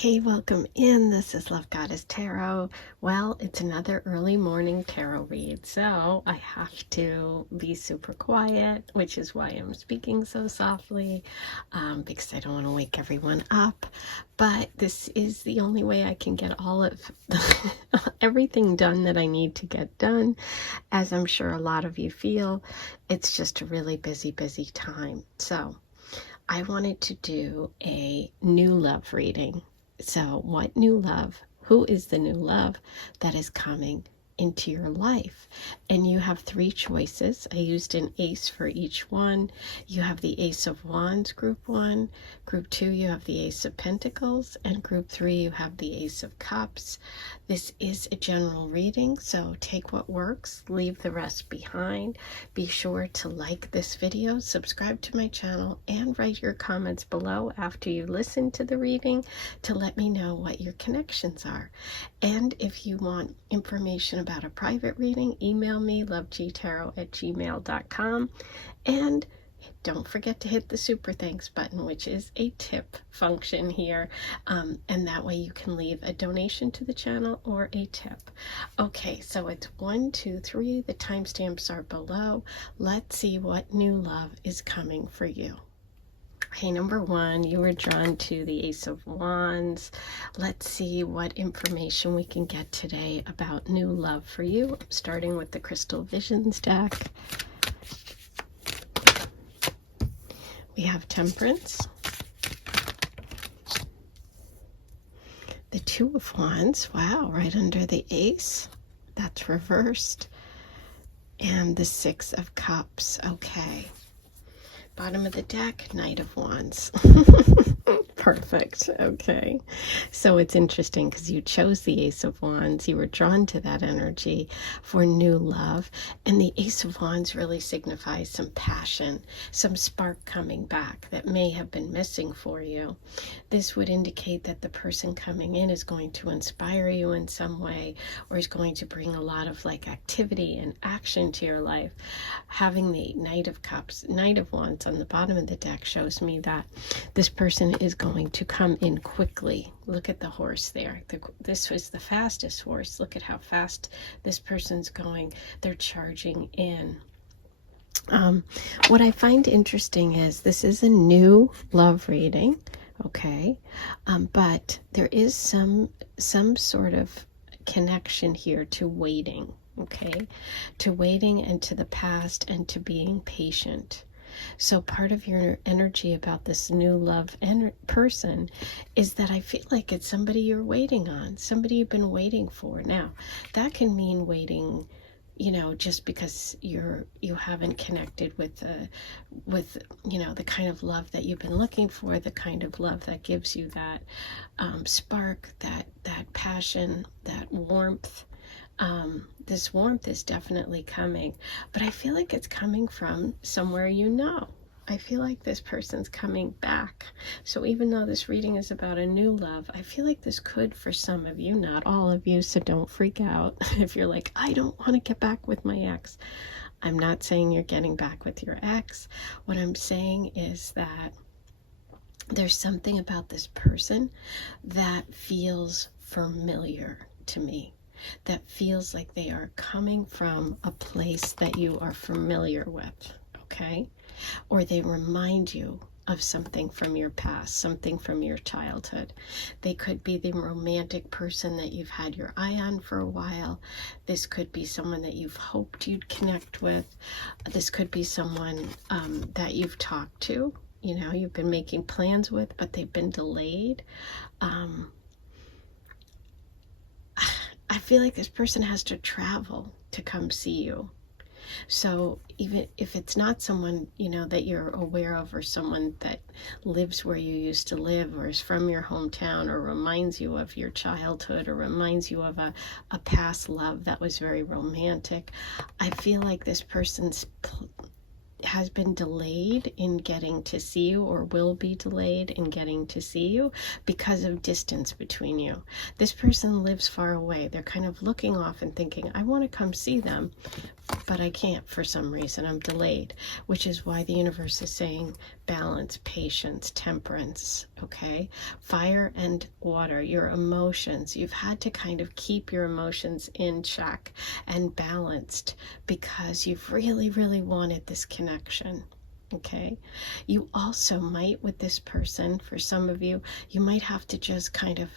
Hey, welcome in. This is Love Goddess Tarot. Well, it's another early morning tarot read, so I have to be super quiet, which is why I'm speaking so softly, because I don't want to wake everyone up. But this is the only way I can get all of everything done that I need to get done. As I'm sure a lot of you feel, it's just a really busy time. So I wanted to do a new love reading. So what new love? Who is the new love that is coming into your life? And you have three choices. I used an ace for each one. You have the Ace of Wands, group 1. Group 2, you have the Ace of Pentacles. And group 3, you have the Ace of Cups. This is a general reading, so take what works, leave the rest behind. Be sure to like this video, subscribe to my channel, and write your comments below after you listen to the reading to let me know what your connections are. And if you want information about a private reading, email me, lovegtarot@gmail.com. And don't forget to hit the super thanks button, which is a tip function here. And that way you can leave a donation to the channel or a tip. Okay, so it's 1, 2, 3. The timestamps are below. Let's see what new love is coming for you. Okay, number 1, you were drawn to the Ace of Wands. Let's see what information we can get today about new love for you. I'm starting with the Crystal Visions deck. We have Temperance, the Two of Wands, wow, right under the Ace, that's reversed, and the Six of Cups. Okay, bottom of the deck, Knight of Wands. Perfect. Okay, so it's interesting because you chose the Ace of Wands. You were drawn to that energy for new love, and the Ace of Wands really signifies some passion, some spark coming back that may have been missing for you. This would indicate that the person coming in is going to inspire you in some way, or is going to bring a lot of activity and action to your life. Having the Knight of Cups, Knight of Wands on the bottom of the deck shows me that this person is going to come in quickly. Look at the horse there. This was the fastest horse. Look at how fast this person's going. They're charging in. What I find interesting is this is a new love reading, okay, but there is some sort of connection here to waiting, okay, to waiting and to the past and to being patient. So part of your energy about this new love person is that I feel like it's somebody you're waiting on, somebody you've been waiting for. Now, that can mean waiting, just because you haven't connected with the kind of love that you've been looking for, the kind of love that gives you that spark, that passion, that warmth. This warmth is definitely coming, but I feel like it's coming from somewhere I feel like this person's coming back. So even though this reading is about a new love, I feel like this could, for some of you, not all of you, so don't freak out if you're like, I don't want to get back with my ex. I'm not saying you're getting back with your ex. What I'm saying is that there's something about this person that feels familiar to me, that feels like they are coming from a place that you are familiar with, okay? Or they remind you of something from your past, something from your childhood. They could be the romantic person that you've had your eye on for a while. This could be someone that you've hoped you'd connect with. This could be someone that you've talked to, you've been making plans with, but they've been delayed. I feel like this person has to travel to come see you. So even if it's not someone, that you're aware of, or someone that lives where you used to live, or is from your hometown, or reminds you of your childhood, or reminds you of a past love that was very romantic, I feel like this person's has been delayed in getting to see you, or will be delayed in getting to see you because of distance between you. This person lives far away. They're kind of looking off and thinking, I want to come see them, but I can't for some reason. I'm delayed, which is why the universe is saying balance, patience, temperance, okay? Fire and water, your emotions. You've had to kind of keep your emotions in check and balanced because you've really, really wanted this connection. Okay, you also might, with this person, for some of you, you might have to just kind of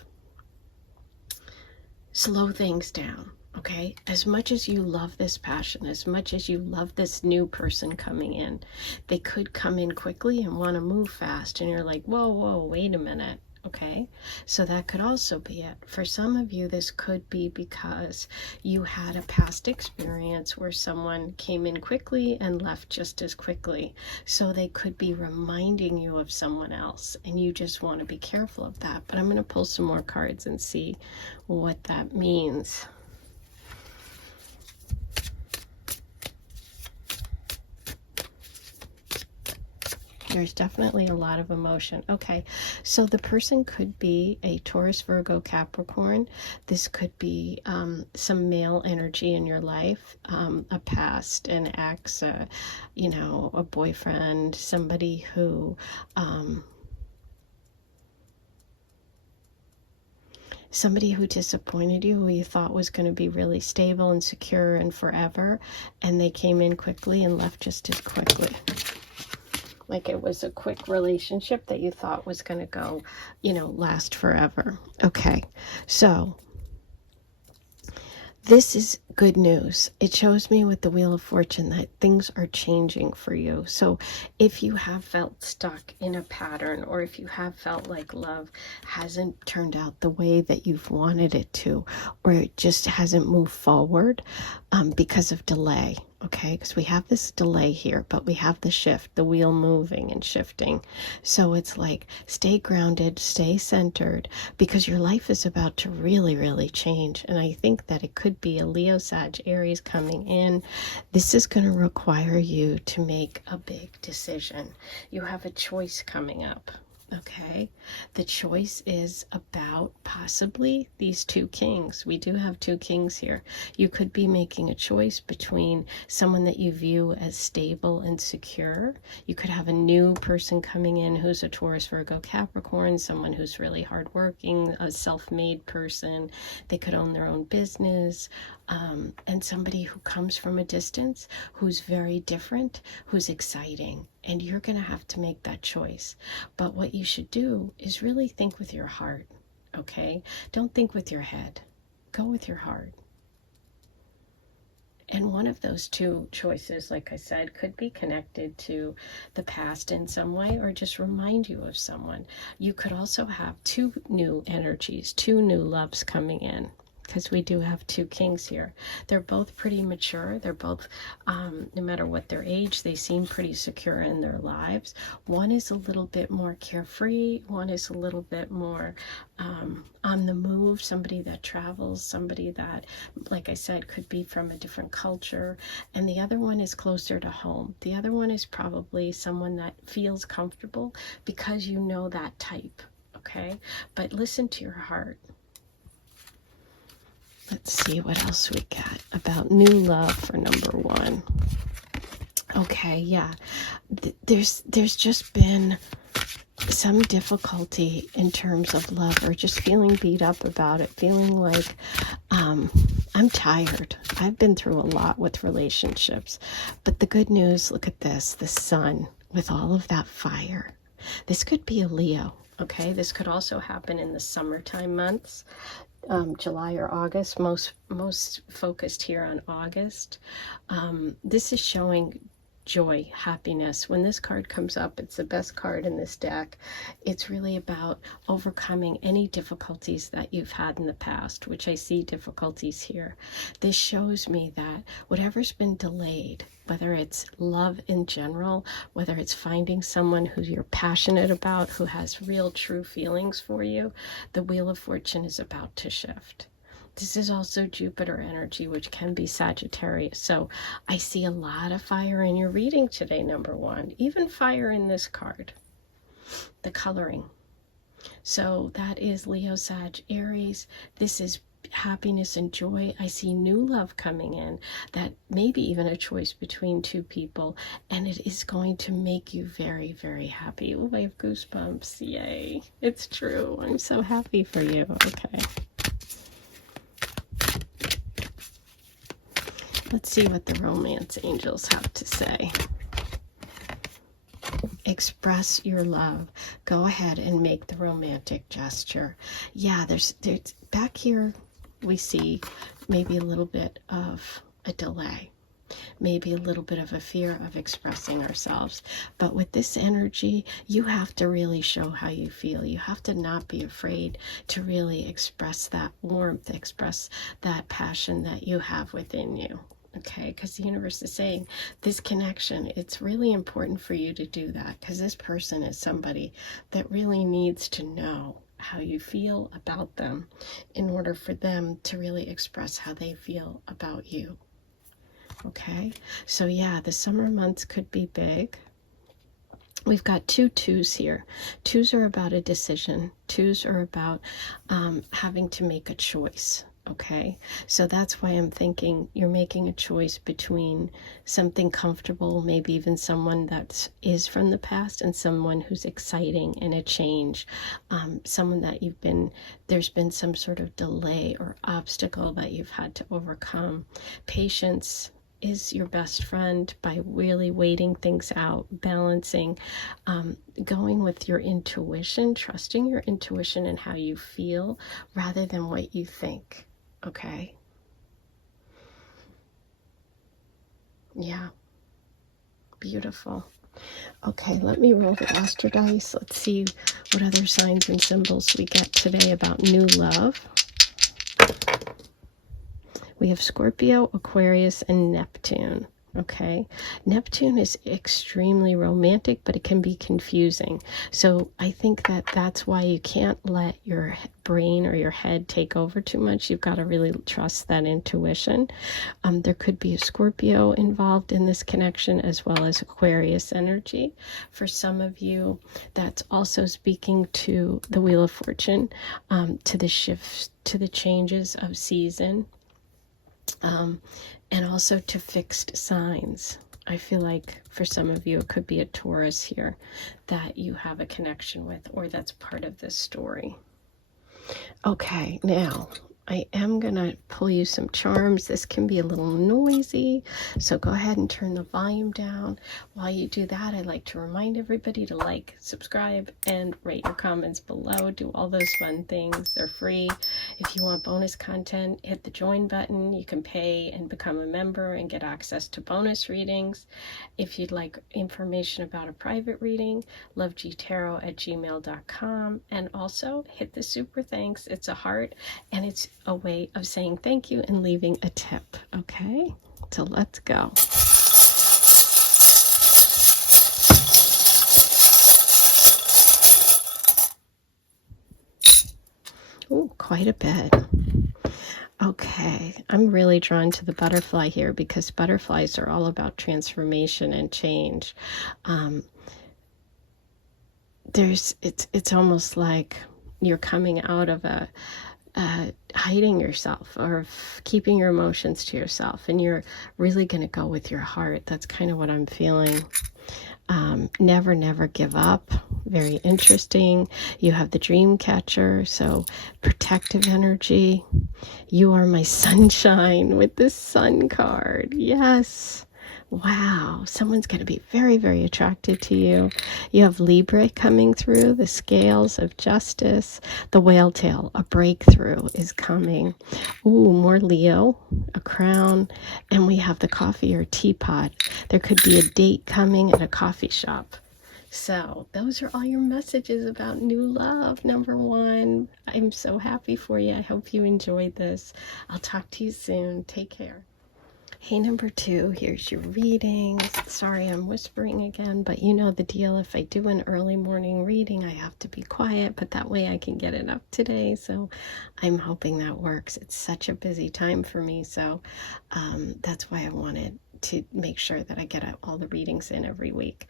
slow things down. Okay, as much as you love this passion, as much as you love this new person coming in, they could come in quickly and want to move fast, and you're like, whoa, whoa, wait a minute. Okay, so that could also be it. For some of you, this could be because you had a past experience where someone came in quickly and left just as quickly. So they could be reminding you of someone else, and you just want to be careful of that. But I'm going to pull some more cards and see what that means. There's definitely a lot of emotion. Okay, so the person could be a Taurus, Virgo, Capricorn. This could be some male energy in your life, a past, an ex, you know, a boyfriend, somebody who disappointed you, who you thought was going to be really stable and secure and forever, and they came in quickly and left just as quickly. Like it was a quick relationship that you thought was going to go, you know, last forever. Okay, so this is good news. It shows me with the Wheel of Fortune that things are changing for you. So if you have felt stuck in a pattern, or if you have felt like love hasn't turned out the way that you've wanted it to, or it just hasn't moved forward because of delay, okay? Because we have this delay here, but we have the shift, the wheel moving and shifting. So it's like, stay grounded, stay centered, because your life is about to really, really change. And I think that it could be a Leo, Sag, Aries coming in. This is going to require you to make a big decision. You have a choice coming up. Okay, the choice is about possibly these two kings. We do have two kings here. You could be making a choice between someone that you view as stable and secure. You could have a new person coming in who's a Taurus, Virgo, Capricorn, someone who's really hardworking, a self-made person. They could own their own business. And somebody who comes from a distance, who's very different, who's exciting. And you're going to have to make that choice. But what you should do is really think with your heart, okay? Don't think with your head. Go with your heart. And one of those two choices, like I said, could be connected to the past in some way, or just remind you of someone. You could also have two new energies, two new loves coming in, because we do have two kings here. They're both pretty mature. They're both, no matter what their age, they seem pretty secure in their lives. One is a little bit more carefree. One is a little bit more on the move, somebody that travels, somebody that, like I said, could be from a different culture. And the other one is closer to home. The other one is probably someone that feels comfortable because you know that type, okay? But listen to your heart. Let's see what else we got about new love for number one. Okay, yeah. There's just been some difficulty in terms of love, or just feeling beat up about it, feeling like I'm tired. I've been through a lot with relationships. But the good news, look at this, the sun with all of that fire. This could be a Leo, okay? This could also happen in the summertime months. July or August, most focused here on August. This is showing joy, happiness. When this card comes up, it's the best card in this deck. It's really about overcoming any difficulties that you've had in the past, which I see difficulties here. This shows me that whatever's been delayed, whether it's love in general, whether it's finding someone who you're passionate about, who has real true feelings for you, the Wheel of Fortune is about to shift. This is also Jupiter energy, which can be Sagittarius. So I see a lot of fire in your reading today, number one. Even fire in this card, the coloring. So that is Leo, Sag, Aries. This is happiness and joy. I see new love coming in, that maybe even a choice between two people, and it is going to make you very, very happy. Oh, I have goosebumps. Yay. It's true. I'm so happy for you. Okay. Let's see what the romance angels have to say. Express your love. Go ahead and make the romantic gesture. Yeah, there's back here we see maybe a little bit of a delay, maybe a little bit of a fear of expressing ourselves. But with this energy, you have to really show how you feel. You have to not be afraid to really express that warmth, express that passion that you have within you. Okay, because the universe is saying this connection, it's really important for you to do that, because this person is somebody that really needs to know how you feel about them in order for them to really express how they feel about you. Okay, so yeah, the summer months could be big. We've got two twos here. Twos are about a decision. Twos are about having to make a choice. Okay, so that's why I'm thinking you're making a choice between something comfortable, maybe even someone that is from the past, and someone who's exciting and a change. Someone that there's been some sort of delay or obstacle that you've had to overcome. Patience is your best friend by really waiting things out, balancing, going with your intuition, trusting your intuition and how you feel rather than what you think. Okay. Yeah. Beautiful. Okay, let me roll the Astro dice. Let's see what other signs and symbols we get today about new love. We have Scorpio, Aquarius, and Neptune. Okay, Neptune is extremely romantic, but it can be confusing. So I think that that's why you can't let your brain or your head take over too much. You've got to really trust that intuition. There could be a Scorpio involved in this connection, as well as Aquarius energy. For some of you, that's also speaking to the Wheel of Fortune, to the shifts, to the changes of season. And also to fixed signs. I feel like for some of you, it could be a Taurus here that you have a connection with, or that's part of this story. Okay, now I am going to pull you some charms. This can be a little noisy, so go ahead and turn the volume down. While you do that, I'd like to remind everybody to like, subscribe, and rate your comments below. Do all those fun things. They're free. If you want bonus content, hit the join button. You can pay and become a member and get access to bonus readings. If you'd like information about a private reading, lovegoddesstarot@gmail.com. And also hit the super thanks. It's a heart, and it's a way of saying thank you and leaving a tip. Okay, so let's go. Ooh, quite a bit. Okay, I'm really drawn to the butterfly here because butterflies are all about transformation and change. It's almost like you're coming out of hiding yourself or keeping your emotions to yourself, and you're really going to go with your heart. That's kind of what I'm feeling. Never give up. Very interesting. You have the dream catcher, so protective energy. You are my sunshine with this sun card. Yes. Wow, someone's going to be very, very attracted to you. You have Libra coming through, the scales of justice, the whale tail, a breakthrough is coming. Ooh, more Leo, a crown, and we have the coffee or teapot. There could be a date coming at a coffee shop. So those are all your messages about new love. Number one, I'm so happy for you. I hope you enjoyed this. I'll talk to you soon. Take care. Hey, number two, here's your readings. Sorry, I'm whispering again, but you know the deal. If I do an early morning reading, I have to be quiet, but that way I can get it up today. So I'm hoping that works. It's such a busy time for me. So that's why I wanted to make sure that I get all the readings in every week.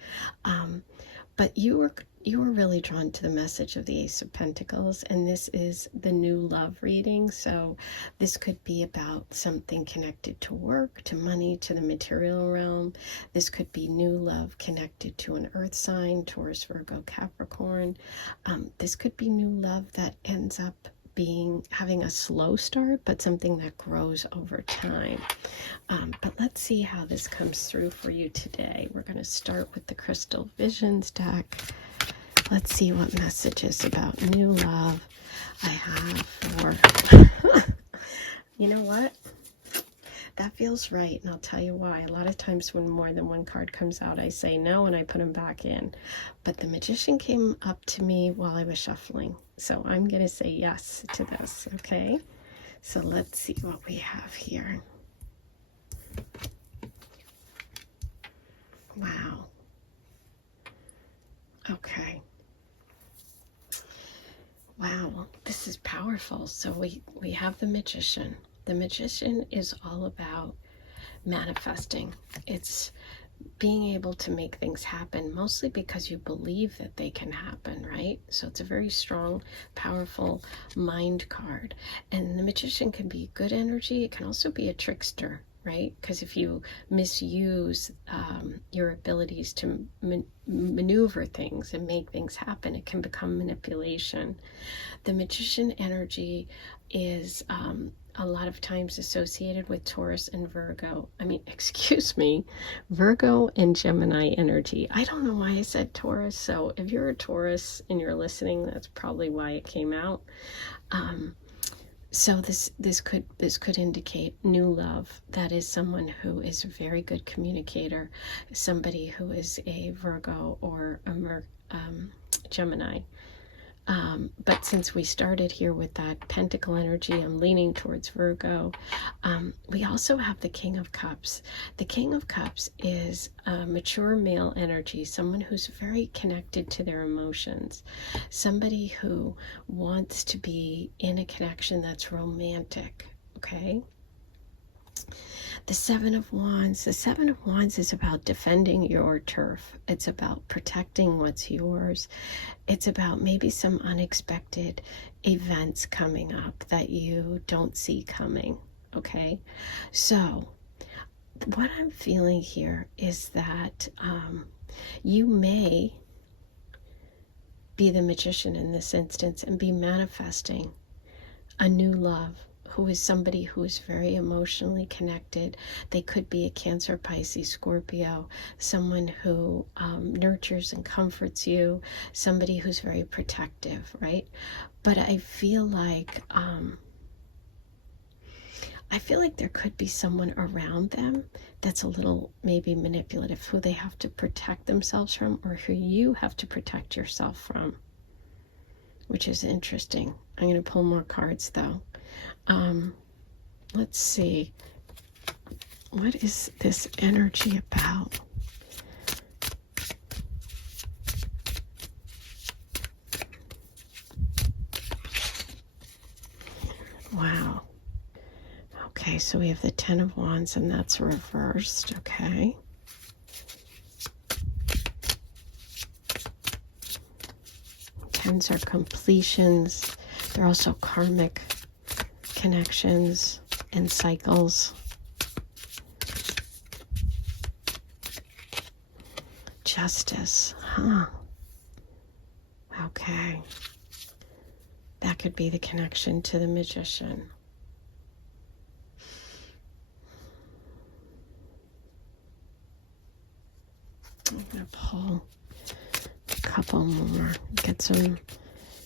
But you were really drawn to the message of the Ace of Pentacles, and this is the new love reading. So this could be about something connected to work, to money, to the material realm. This could be new love connected to an earth sign, Taurus, Virgo, Capricorn. This could be new love that ends up having a slow start, but something that grows over time. But let's see how this comes through for you today. We're going to start with the Crystal Visions deck. Let's see what messages about new love I have for... You know what? That feels right, and I'll tell you why. A lot of times when more than one card comes out, I say no and I put them back in. But the Magician came up to me while I was shuffling, so I'm going to say yes to this, okay? So let's see what we have here. Wow. Okay. Wow, this is powerful. So we have the Magician. The Magician is all about manifesting. It's being able to make things happen, mostly because you believe that they can happen, right? So it's a very strong, powerful mind card. And the Magician can be good energy. It can also be a trickster, right? Because if you misuse your abilities to maneuver things and make things happen, it can become manipulation. The Magician energy is a lot of times associated with Taurus and Virgo. Excuse me, Virgo and Gemini energy. I don't know why I said Taurus, so if you're a Taurus and you're listening, that's probably why it came out. So this could indicate new love. That is someone who is a very good communicator, somebody who is a Virgo or a Gemini. But since we started here with that Pentacle energy, I'm leaning towards Virgo. We also have the King of Cups. The King of Cups is a mature male energy, someone who's very connected to their emotions, somebody who wants to be in a connection that's romantic, okay? The Seven of Wands. The Seven of Wands is about defending your turf. It's about protecting what's yours. It's about maybe some unexpected events coming up that you don't see coming, okay? So what I'm feeling here is that you may be the Magician in this instance and be manifesting a new love, who is somebody who is very emotionally connected. They could be a Cancer, Pisces, Scorpio, someone who nurtures and comforts you, somebody who's very protective, right? But I feel like there could be someone around them that's a little maybe manipulative, who they have to protect themselves from, or who you have to protect yourself from, which is interesting. I'm going to pull more cards though. Let's see. What is this energy about? Wow. Okay, so we have the Ten of Wands, and that's reversed, okay? Tens are completions. They're also karmic connections and cycles. Justice, huh? Okay. That could be the connection to the Magician. I'm going to pull a couple more, get some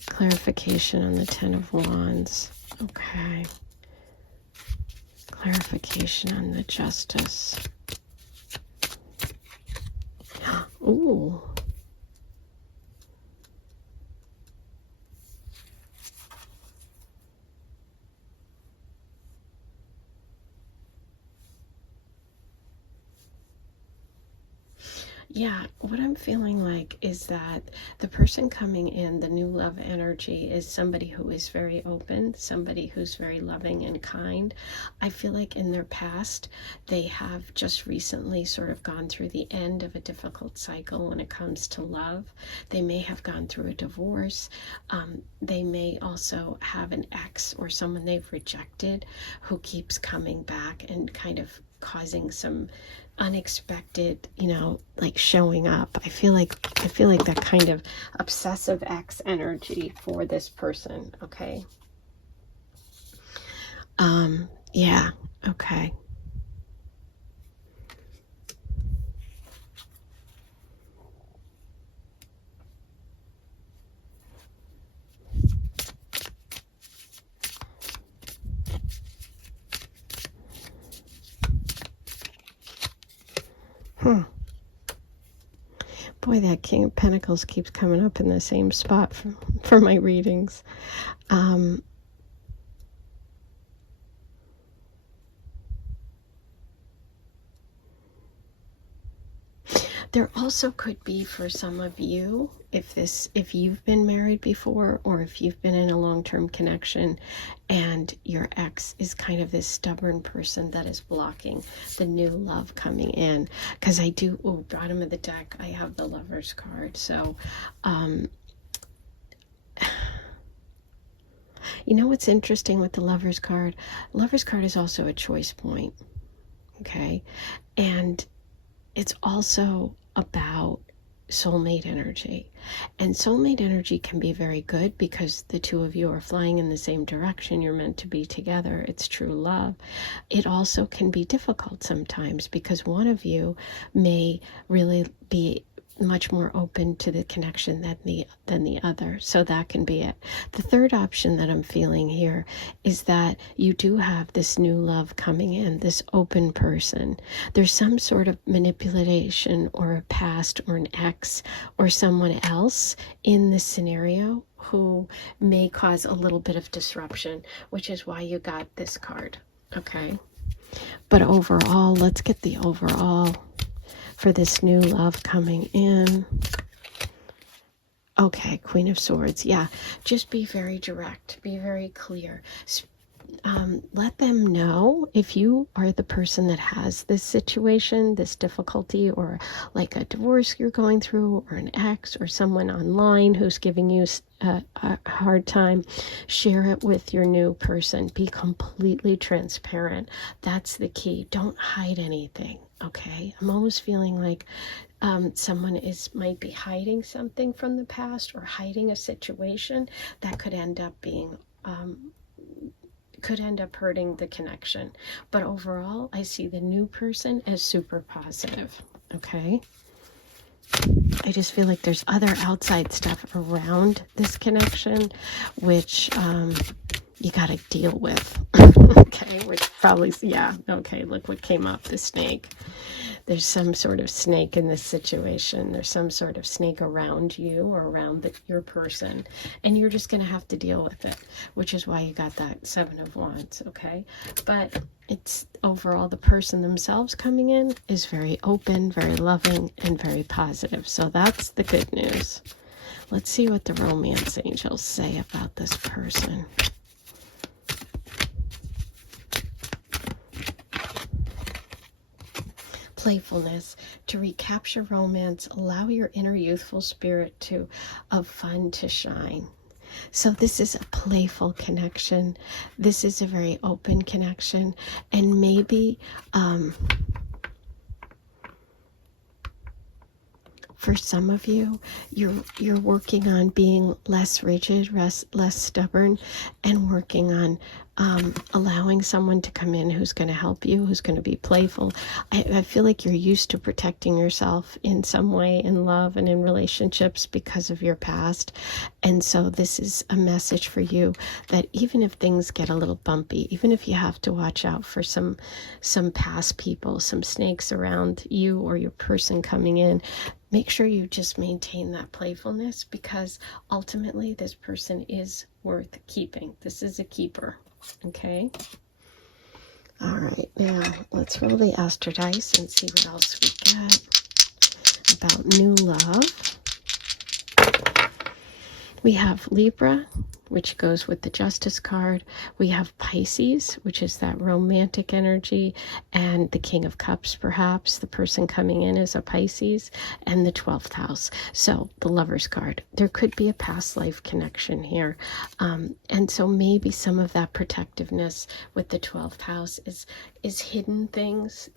clarification on the Ten of Wands. Okay. Clarification on the Justice. Ooh. yeah, what I'm feeling like is that the person coming in, the new love energy, is somebody who is very open, somebody who's very loving and kind. I feel like in their past, they have just recently sort of gone through the end of a difficult cycle when it comes to love. They may have gone through a divorce. They may also have an ex or someone they've rejected who keeps coming back and kind of causing some unexpected, like showing up. I feel like that kind of obsessive ex energy for this person. Okay. Yeah. Okay. Boy, that King of Pentacles keeps coming up in the same spot for my readings. There also could be, for some of you, if you've been married before, or if you've been in a long-term connection and your ex is kind of this stubborn person that is blocking the new love coming in. Because I do, bottom of the deck, I have the Lover's card. So, you know what's interesting with the Lover's card? Lover's card is also a choice point. Okay. And it's also about soulmate energy. And soulmate energy can be very good because the two of you are flying in the same direction. You're meant to be together. It's true love. It also can be difficult sometimes because one of you may really be much more open to the connection than the other. So that can be it. The third option that I'm feeling here is that you do have this new love coming in, this open person. There's some sort of manipulation or a past or an ex or someone else in this scenario who may cause a little bit of disruption, which is why you got this card. Okay. But overall, let's get the overall for this new love coming in. Okay, Queen of Swords. Yeah, just be very direct, be very clear. Let them know if you are the person that has this situation, this difficulty, or like a divorce you're going through, or an ex, or someone online who's giving you a hard time. Share it with your new person. Be completely transparent. That's the key. Don't hide anything. Okay, I'm almost feeling like someone might be hiding something from the past or hiding a situation that could end up being hurting the connection. But overall, I see the new person as super positive. Okay, I just feel like there's other outside stuff around this connection which you got to deal with. Okay, which probably, yeah, okay, look what came up, the snake. There's some sort of snake in this situation. There's some sort of snake around you or around your person, and you're just going to have to deal with it, which is why you got that Seven of Wands, okay? But it's overall the person themselves coming in is very open, very loving, and very positive. So that's the good news. Let's see what the romance angels say about this person. Playfulness. To recapture romance, allow your inner youthful spirit of fun to shine. So this is a playful connection. This is a very open connection. And maybe for some of you, you're working on being less rigid, less stubborn, and working on allowing someone to come in who's going to help you, who's going to be playful. I feel like you're used to protecting yourself in some way in love and in relationships because of your past. And so this is a message for you that even if things get a little bumpy, even if you have to watch out for some past people, some snakes around you or your person coming in, make sure you just maintain that playfulness, because ultimately this person is worth keeping. This is a keeper. Okay. All right. Now let's roll the Astro dice and see what else we get. about new love. We have Libra, which goes with the Justice card. We have Pisces, which is that romantic energy, and the King of Cups, perhaps. The person coming in is a Pisces, and the 12th house. So the Lover's card. There could be a past life connection here. And so maybe some of that protectiveness with the 12th house is hidden things.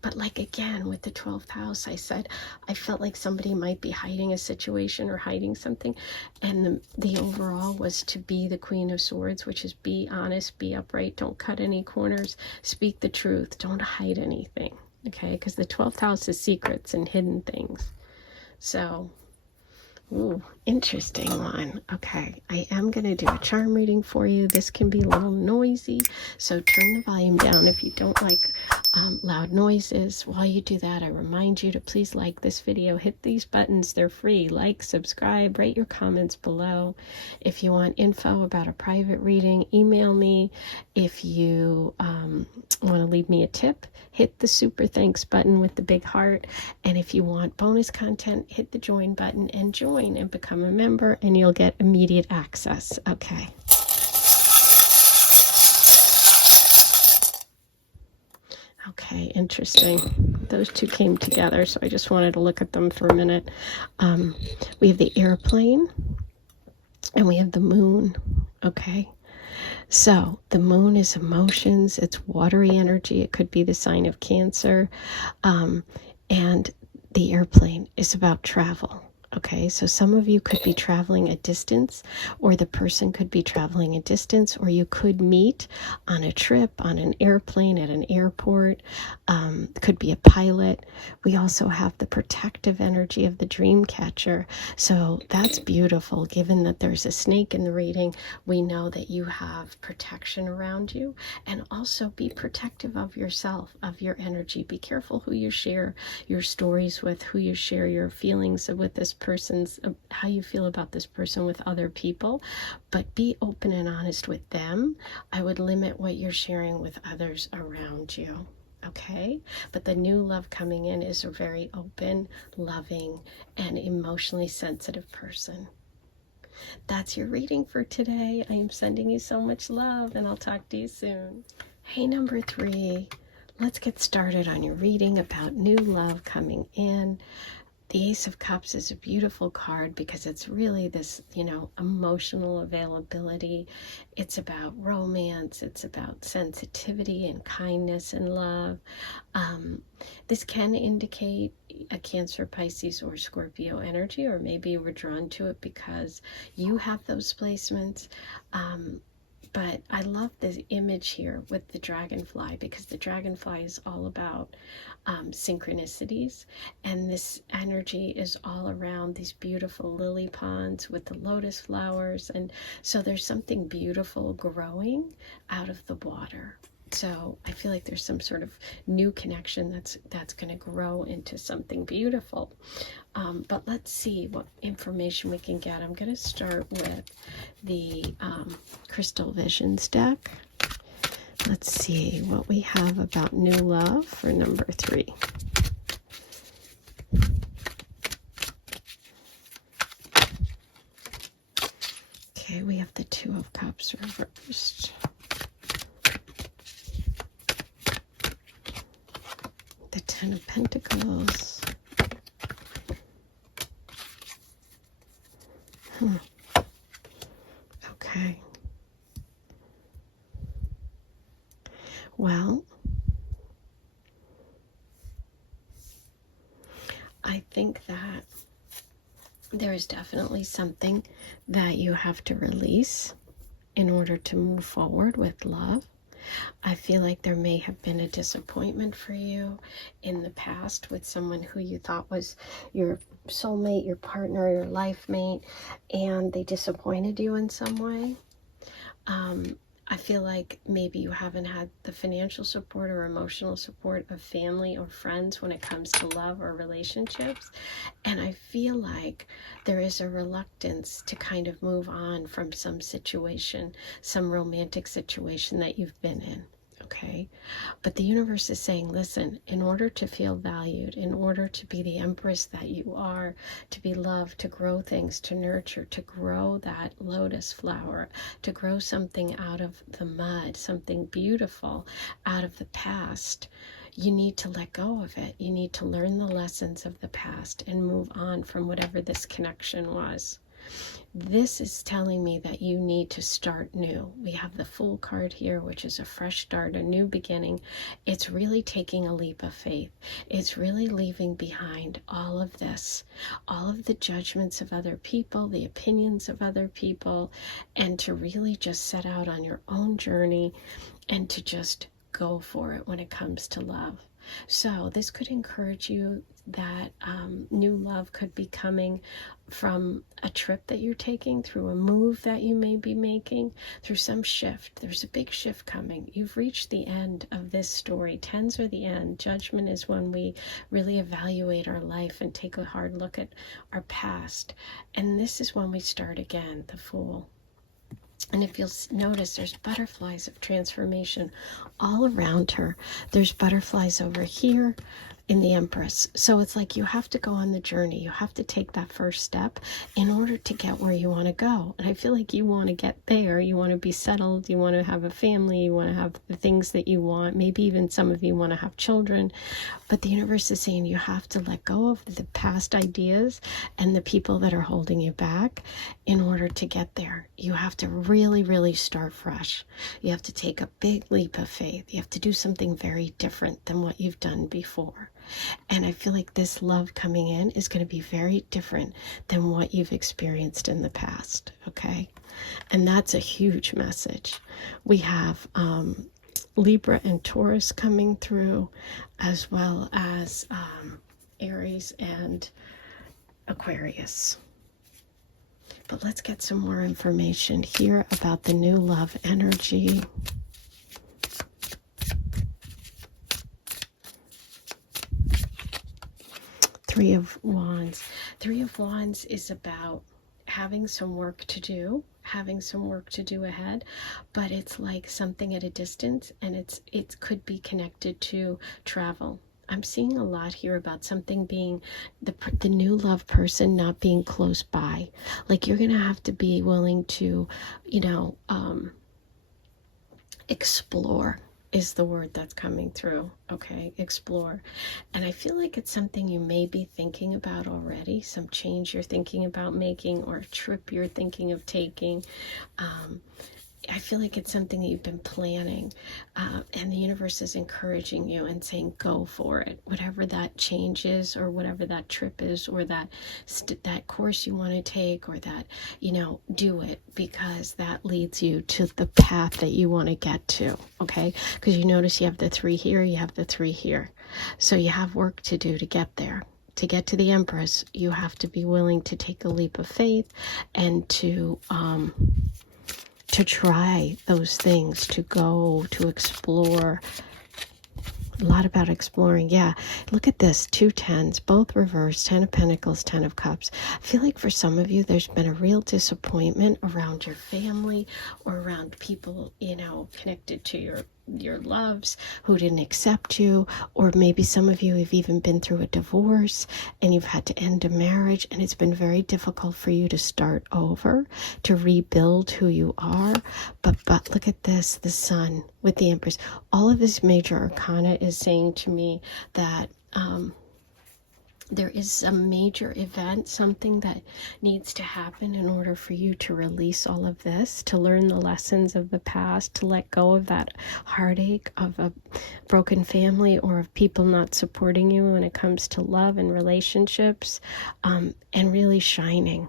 But like again, with the 12th house, I felt like somebody might be hiding a situation or hiding something. And the overall was to be the Queen of Swords, which is be honest, be upright, don't cut any corners, speak the truth, don't hide anything, okay? Because the 12th house is secrets and hidden things. So, ooh, interesting one. Okay, I am going to do a charm reading for you. This can be a little noisy, so turn the volume down if you don't like loud noises. While you do that, I remind you to please like this video, hit these buttons, they're free. Like, subscribe, write your comments below. If you want info about a private reading, email me. If you want to leave me a tip, hit the super thanks button with the big heart. And if you want bonus content, hit the join button and join and become a member, and you'll get immediate access. Okay. Okay, interesting. Those two came together, so I just wanted to look at them for a minute. We have the airplane, and we have the moon. Okay. So the moon is emotions. It's watery energy. It could be the sign of Cancer. And the airplane is about travel. Okay, so some of you could be traveling a distance, or the person could be traveling a distance, or you could meet on a trip, on an airplane, at an airport. Could be a pilot. We also have the protective energy of the dream catcher. So that's beautiful. Given that there's a snake in the reading, we know that you have protection around you. And also be protective of yourself, of your energy. Be careful who you share your stories with, who you share your feelings with this person's, how you feel about this person with other people, but be open and honest with them. I would limit what you're sharing with others around you, okay? But the new love coming in is a very open, loving, and emotionally sensitive person. That's your reading for today. I am sending you so much love, and I'll talk to you soon. Hey, number 3, let's get started on your reading about new love coming in. The Ace of Cups is a beautiful card because it's really this, emotional availability. It's about romance. It's about sensitivity and kindness and love. This can indicate a Cancer, Pisces, or Scorpio energy, or maybe we're drawn to it because you have those placements. But I love the image here with the dragonfly, because the dragonfly is all about synchronicities, and this energy is all around these beautiful lily ponds with the lotus flowers, and so there's something beautiful growing out of the water. So I feel like there's some sort of new connection that's going to grow into something beautiful. But let's see what information we can get. I'm going to start with the Crystal Visions deck. Let's see what we have about new love for number 3. Okay, we have the Two of Cups reversed. The Ten of Pentacles. Okay. Well, I think that there is definitely something that you have to release in order to move forward with love. I feel like there may have been a disappointment for you in the past with someone who you thought was your soulmate, your partner, your life mate, and they disappointed you in some way. I feel like maybe you haven't had the financial support or emotional support of family or friends when it comes to love or relationships. And I feel like there is a reluctance to kind of move on from some situation, some romantic situation that you've been in. okay? But the universe is saying, listen, in order to feel valued, in order to be the empress that you are, to be loved, to grow things, to nurture, to grow that lotus flower, to grow something out of the mud, something beautiful out of the past, you need to let go of it. You need to learn the lessons of the past and move on from whatever this connection was. This is telling me that you need to start new. We have the Fool card here, which is a fresh start, a new beginning. It's really taking a leap of faith. It's really leaving behind all of this, all of the judgments of other people, the opinions of other people, and to really just set out on your own journey and to just go for it when it comes to love. So this could encourage you that new love could be coming from a trip that you're taking, through a move that you may be making, through some shift. There's a big shift coming. You've reached the end of this story. Tens are the end. Judgment is when we really evaluate our life and take a hard look at our past. And this is when we start again, the Fool. And if you'll notice, there's butterflies of transformation all around her. There's butterflies over here in the Empress. So it's like you have to go on the journey. You have to take that first step in order to get where you want to go. And I feel like you want to get there. You want to be settled. You want to have a family. You want to have the things that you want. Maybe even some of you want to have children. But the universe is saying you have to let go of the past ideas and the people that are holding you back in order to get there. You have to really, really start fresh. You have to take a big leap of faith. You have to do something very different than what you've done before. And I feel like this love coming in is going to be very different than what you've experienced in the past, okay? And that's a huge message. We have Libra and Taurus coming through, as well as Aries and Aquarius. But let's get some more information here about the new love energy. Three of Wands. Three of Wands is about having some work to do, having some work to do ahead, but it's like something at a distance, and it could be connected to travel. I'm seeing a lot here about something being the new love person not being close by. Like you're going to have to be willing to, explore is the word that's coming through. Okay, explore. And I feel like it's something you may be thinking about already, some change you're thinking about making, or a trip you're thinking of taking. I feel like it's something that you've been planning, and the universe is encouraging you and saying, go for it. Whatever that change is, or whatever that trip is, or that course you want to take, or that, do it, because that leads you to the path that you want to get to, okay? Because you notice you have the 3 here, you have the 3 here. So you have work to do to get there. To get to the Empress, you have to be willing to take a leap of faith and to try those things, to go, to explore. A lot about exploring. Yeah, look at this, 2 tens, both reversed, 10 of Pentacles, 10 of Cups. I feel like for some of you, there's been a real disappointment around your family, or around people, connected to your loves who didn't accept you, or maybe some of you have even been through a divorce and you've had to end a marriage, and it's been very difficult for you to start over, to rebuild who you are. But look at this, the Sun with the Empress. All of this major arcana is saying to me that there is some major event, something that needs to happen in order for you to release all of this, to learn the lessons of the past, to let go of that heartache of a broken family, or of people not supporting you when it comes to love and relationships, and really shining.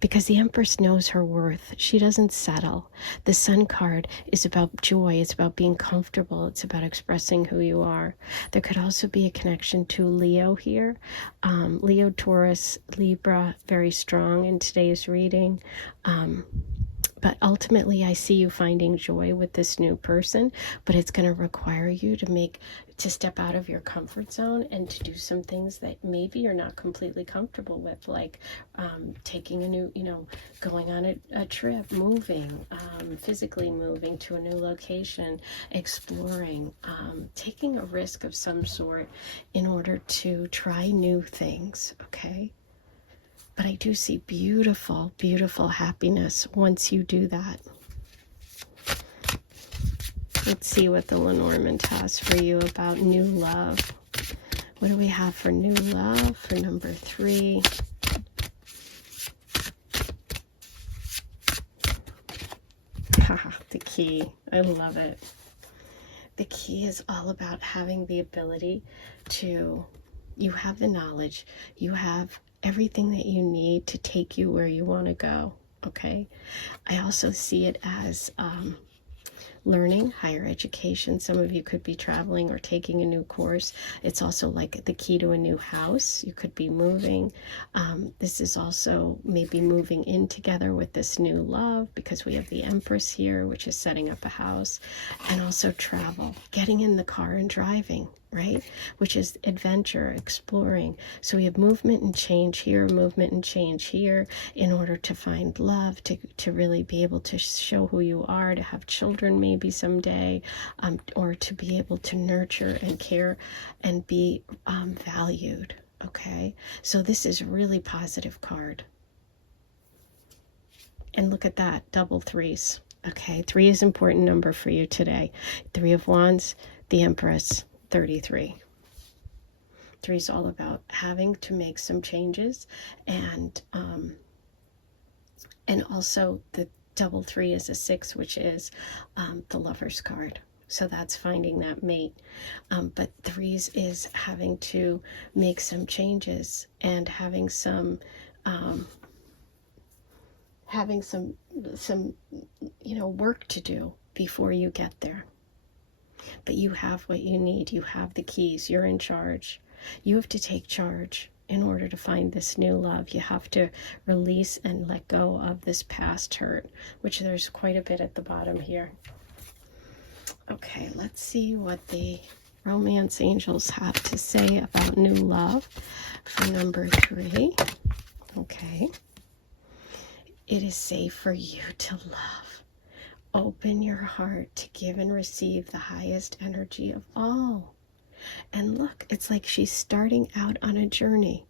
Because the Empress knows her worth. She doesn't settle. The Sun card is about joy. It's about being comfortable. It's about expressing who you are. There could also be a connection to Leo here. Leo, Taurus, Libra, very strong in today's reading. But ultimately, I see you finding joy with this new person, but it's going to require you to step out of your comfort zone and to do some things that maybe you're not completely comfortable with, like taking a new, going on a trip, moving, physically moving to a new location, exploring, taking a risk of some sort in order to try new things, okay? But I do see beautiful, beautiful happiness once you do that. Let's see what the Lenormand has for you about new love. What do we have for new love for number 3? The key. I love it. The key is all about having the ability to, you have the knowledge, you have everything that you need to take you where you want to go, okay? I also see it as learning, higher education. Some of you could be traveling or taking a new course. It's also like the key to a new house. You could be moving. This is also maybe moving in together with this new love, because we have the Empress here, which is setting up a house. And also travel, getting in the car and driving, right? Which is adventure, exploring. So we have movement and change here, movement and change here, in order to find love, to really be able to show who you are, to have children maybe someday, or to be able to nurture and care and be valued, okay? So this is a really positive card. And look at that, double 3s, okay? 3 is an important number for you today. 3 of Wands, the Empress, 33. 3 is all about having to make some changes, and also the double 3 is a 6, which is the Lover's card. So that's finding that mate. But 3s is having to make some changes and having some work to do before you get there. But you have what you need. You have the keys. You're in charge. You have to take charge in order to find this new love. You have to release and let go of this past hurt, which there's quite a bit at the bottom here. Okay, let's see what the romance angels have to say about new love for number 3. Okay. It is safe for you to love. Open your heart to give and receive the highest energy of all. And look, it's like she's starting out on a journey.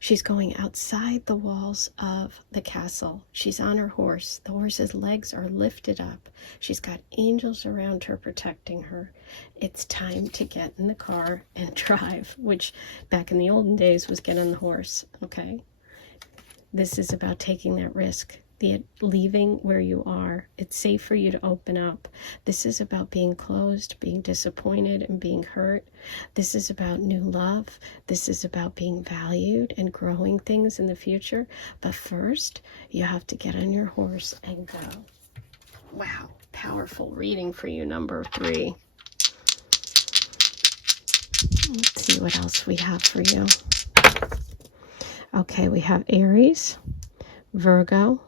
She's going outside the walls of the castle. She's on her horse. The horse's legs are lifted up. She's got angels around her protecting her. It's time to get in the car and drive, which back in the olden days was get on the horse, okay? This is about taking that risk, leaving where you are. It's safe for you to open up. This is about being closed, being disappointed, and being hurt. This is about new love. This is about being valued and growing things in the future. But first, you have to get on your horse and go. Wow, powerful reading for you, number 3. Let's see what else we have for you. Okay, we have Aries, Virgo,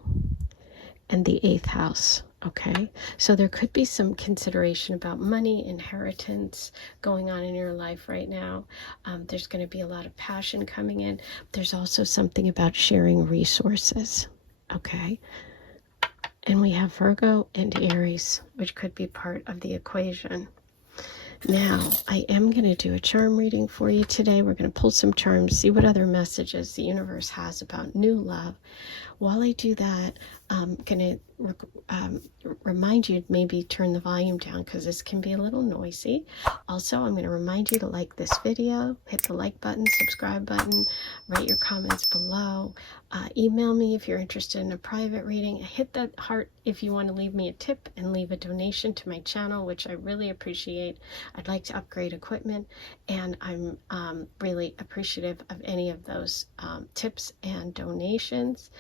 and the 8th house, okay? So there could be some consideration about money, inheritance going on in your life right now. There's going to be a lot of passion coming in. There's also something about sharing resources, okay? And we have Virgo and Aries, which could be part of the equation. Now, I am going to do a charm reading for you today. We're going to pull some charms, see what other messages the universe has about new love. While I do that, I'm going to remind you to maybe turn the volume down because this can be a little noisy. Also, I'm going to remind you to like this video, hit the like button, subscribe button, write your comments below. Email me if you're interested in a private reading. Hit that heart if you want to leave me a tip and leave a donation to my channel, which I really appreciate. I'd like to upgrade equipment, and I'm really appreciative of any of those tips and donations.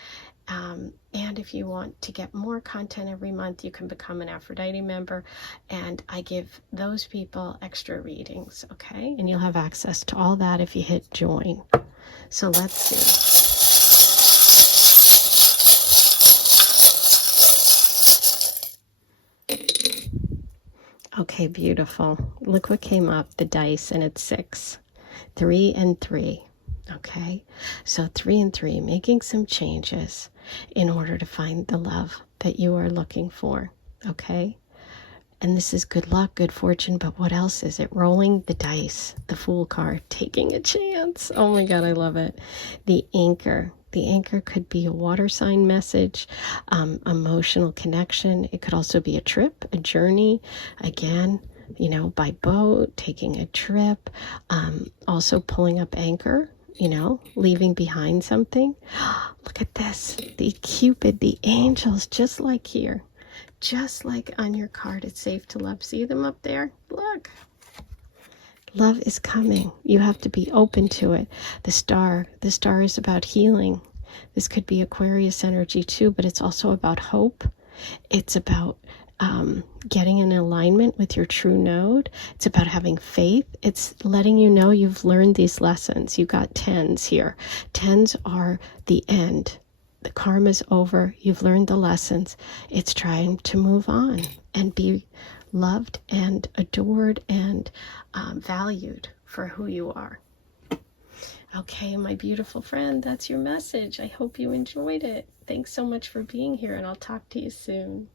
And if you want to get more content every month, you can become an Aphrodite member, and I give those people extra readings, okay? And you'll have access to all that if you hit join. So let's see. Okay, beautiful. Look what came up, the dice, and it's 6. 3 and 3. Okay, so 3 and 3, making some changes in order to find the love that you are looking for. Okay, and this is good luck, good fortune, but what else is it? Rolling the dice, the Fool card, taking a chance. Oh my God, I love it. The Anchor. The Anchor could be a water sign message, emotional connection. It could also be a trip, a journey. Again, you know, by boat, taking a trip, also pulling up anchor, you know, leaving behind something. Look at this, the Cupid, the angels, just like here, just like on your card. It's safe to love. See them up there? Look. Love is coming. You have to be open to it. The star is about healing. This could be Aquarius energy too, but it's also about hope. It's about getting in alignment with your true node. It's about having faith. It's letting you know you've learned these lessons. You got 10s here. 10s are the end. The karma's over. You've learned the lessons. It's trying to move on and be loved and adored and valued for who you are. Okay, my beautiful friend, that's your message. I hope you enjoyed it. Thanks so much for being here, and I'll talk to you soon.